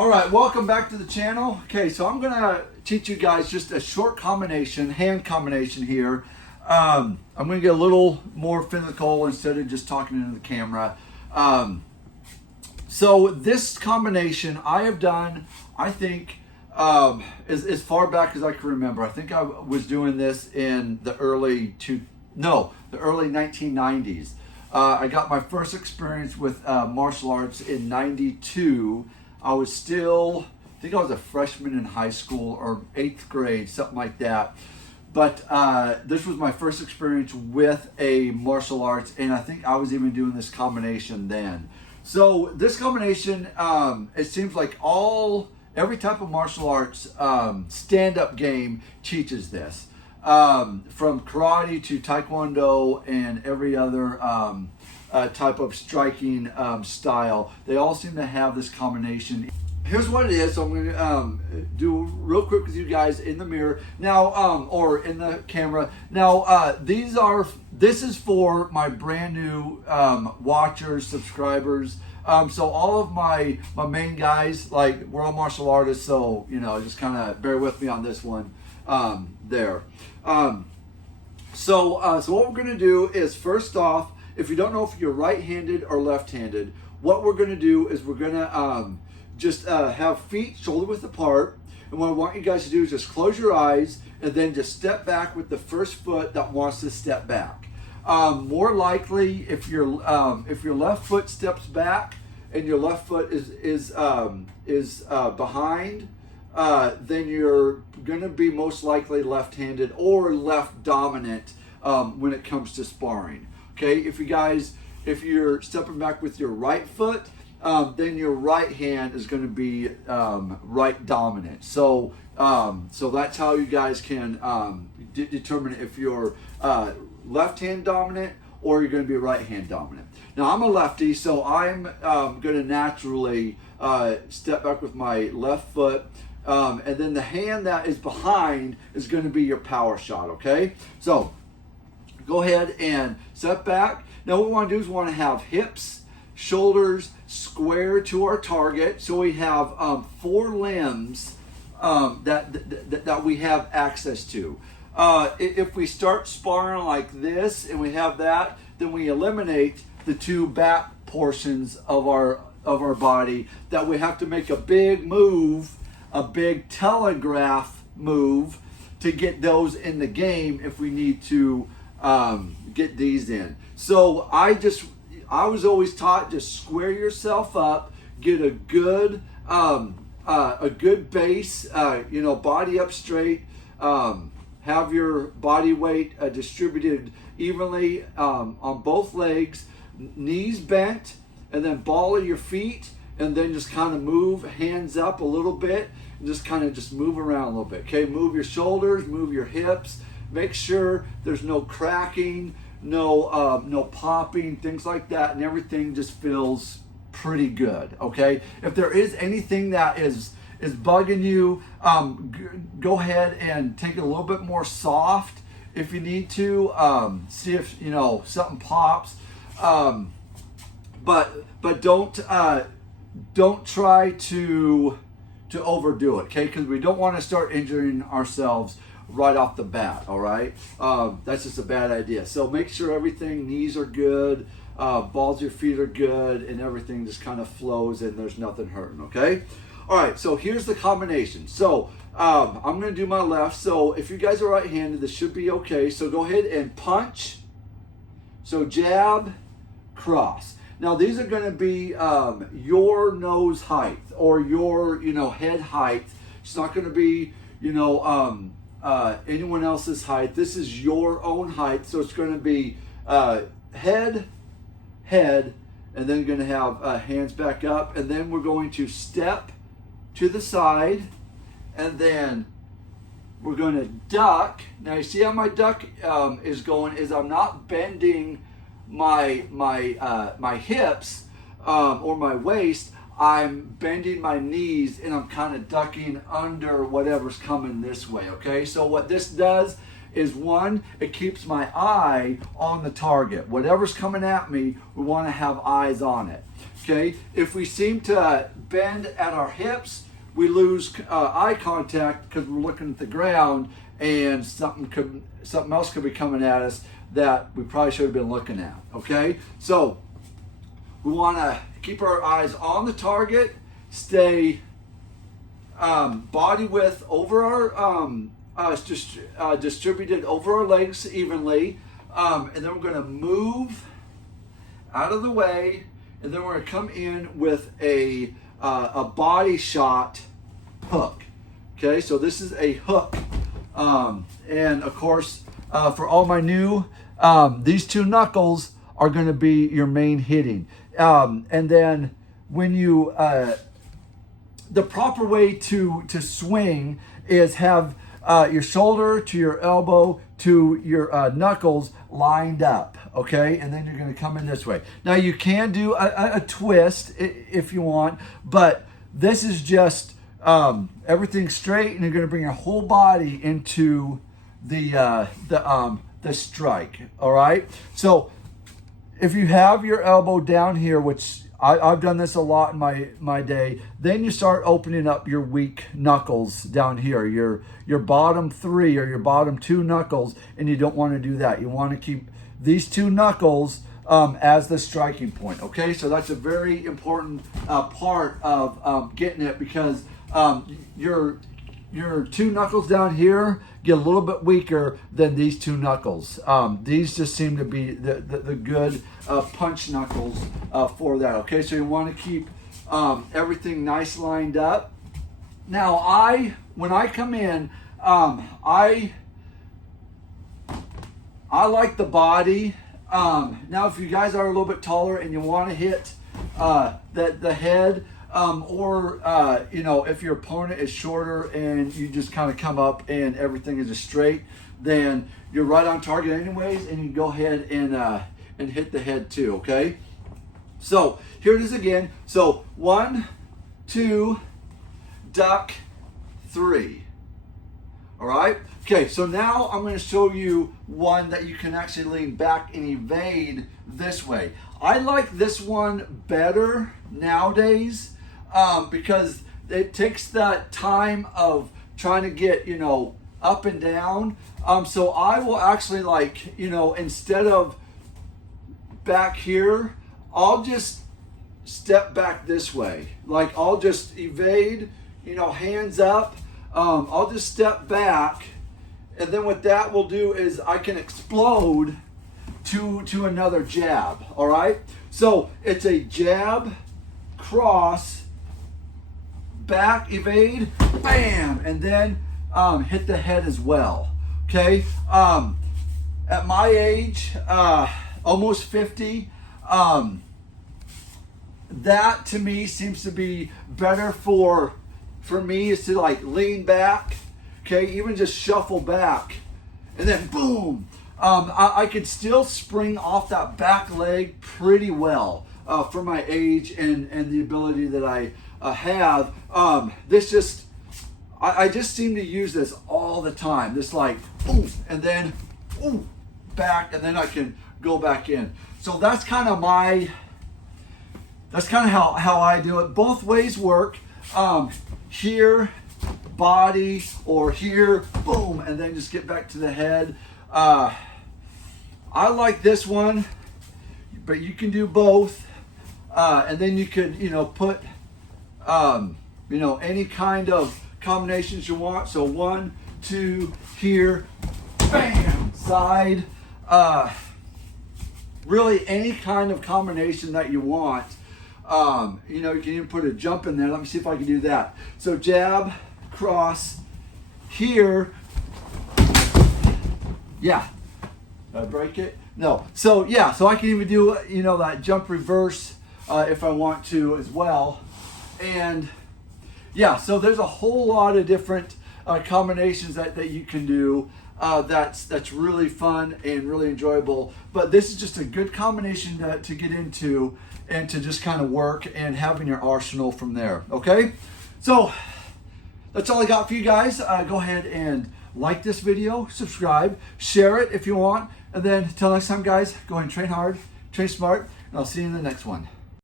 All right, welcome back to the channel. Okay, so I'm gonna teach you guys just a short combination, hand combination here. I'm gonna get a little more physical instead of just talking into the camera. So this combination I have done, I think, as far back as I can remember. I think I was doing this in the early 1990s. I got my first experience with martial arts in '92. I was still, I think I was a freshman in high school or 8th grade, something like that. But this was my first experience with a martial arts, and I think I was even doing this combination then. So this combination, it seems like every type of martial arts stand-up game teaches this. From karate to taekwondo and every other type of striking style, they all seem to have this combination. Here's what it is. So I'm going to do real quick with you guys in the mirror now, or in the camera. Now, this is for my brand new watchers, subscribers. So all of my main guys, like, we're all martial artists, so just kind of bear with me on this one. There. So what we're going to do is, first off, if you don't know if you're right-handed or left-handed, what we're going to do is we're going to just have feet shoulder-width apart. And what I want you guys to do is just close your eyes and then just step back with the first foot that wants to step back. More likely, if your left foot steps back and your left foot is behind, then you're going to be most likely left-handed or left dominant when it comes to sparring. Okay, if you're stepping back with your right foot, then your right hand is going to be right dominant. So that's how you guys can determine if you're left hand dominant or you're going to be right hand dominant. Now, I'm a lefty, so I'm going to naturally step back with my left foot. And then the hand that is behind is going to be your power shot, okay? So go ahead and step back. Now what we want to do is we want to have hips, shoulders square to our target. So we have 4 limbs that we have access to. If we start sparring like this and we have that, then we eliminate the 2 back portions of our body that we have to make a big move, a big telegraph move to get those in the game if we need to get these in. So I was always taught, just square yourself up, get a good base, body up straight, have your body weight distributed evenly on both legs, knees bent, and then ball of your feet, and then just kind of move hands up a little bit and just kind of just move around a little bit. Okay, move your shoulders, move your hips. Make sure there's no cracking, no popping, things like that, and everything just feels pretty good. Okay, if there is anything that is bugging you, go ahead and take it a little bit more soft if you need to. See if something pops, but don't try to overdo it, okay? Because we don't want to start injuring ourselves right off the bat. All right, that's just a bad idea. So make sure knees are good, balls of your feet are good, and everything just kind of flows and there's nothing hurting. Okay. All right, so here's the combination. So I'm going to do my left. So if you guys are right-handed, this should be okay. So go ahead and punch. So jab, cross. Now these are going to be your nose height or your head height. It's not going to be anyone else's height. This is your own height. So it's going to be head, and then going to have hands back up, and then we're going to step to the side, and then we're going to duck. Now you see how my duck is going, is I'm not bending my hips or my waist. I'm bending my knees and I'm kind of ducking under whatever's coming this way. Okay, so what this does is, one, it keeps my eye on the target. Whatever's coming at me, we want to have eyes on it. Okay, if we seem to bend at our hips, we lose eye contact because we're looking at the ground, and something else could be coming at us that we probably should have been looking at. Okay, so we want to keep our eyes on the target, stay body width over our distributed over our legs evenly, and then we're going to move out of the way, and then we're going to come in with a body shot hook. Okay, so this is a hook, and of course, for all my new, these two knuckles are going to be your main hitting, and then when you the proper way to swing is have your shoulder to your elbow to your knuckles lined up, okay? And then you're going to come in this way. Now you can do a twist if you want, but this is just everything straight, and you're going to bring your whole body into the strike. All right. So if you have your elbow down here, which I've done this a lot in my day, then you start opening up your weak knuckles down here, your bottom three or your bottom two knuckles, and you don't want to do that. You want to keep these two knuckles as the striking point. Okay, so that's a very important part of getting it, because your two knuckles down here get a little bit weaker than these two knuckles. These just seem to be the good punch knuckles for that. Okay, so you want to keep everything nice lined up. Now when I come in, I like the body. Now if you guys are a little bit taller and you want to hit the head, or if your opponent is shorter and you just kind of come up and everything is just straight, then you're right on target anyways, and you go ahead and hit the head too. Okay, so here it is again. So 1, 2, duck, 3. All right. Okay, so now I'm going to show you one that you can actually lean back and evade this way. I like this one better nowadays, because it takes that time of trying to get, up and down. So I will actually, instead of back here, I'll just step back this way. Like, I'll just evade, hands up. I'll just step back, and then what that will do is I can explode to another jab. All right, so it's a jab, cross, back, evade, bam, and then hit the head as well. Okay, at my age, almost 50, that to me seems to be better for me, is to lean back, okay, even just shuffle back, and then boom. I could still spring off that back leg pretty well for my age and the ability that I have. I just seem to use this all the time. This boom, and then boom, back, and then I can go back in. So that's kind of how I do it. Both ways work. Here, body, or here, boom, and then just get back to the head. I like this one, but you can do both. And then you could, put, any kind of combinations you want. So 1, 2, here, bam, side. Really any kind of combination that you want. You can even put a jump in there. Let me see if I can do that. So jab, cross, here. Yeah. Did I break it? No. So yeah, so I can even do, that jump reverse if I want to as well. And yeah, so there's a whole lot of different combinations that you can do. That's really fun and really enjoyable. But this is just a good combination to get into and to just kind of work and having your arsenal from there. Okay, so that's all I got for you guys. Go ahead and like this video, subscribe, share it if you want, and then until next time, guys, go ahead and train hard, train smart, and I'll see you in the next one.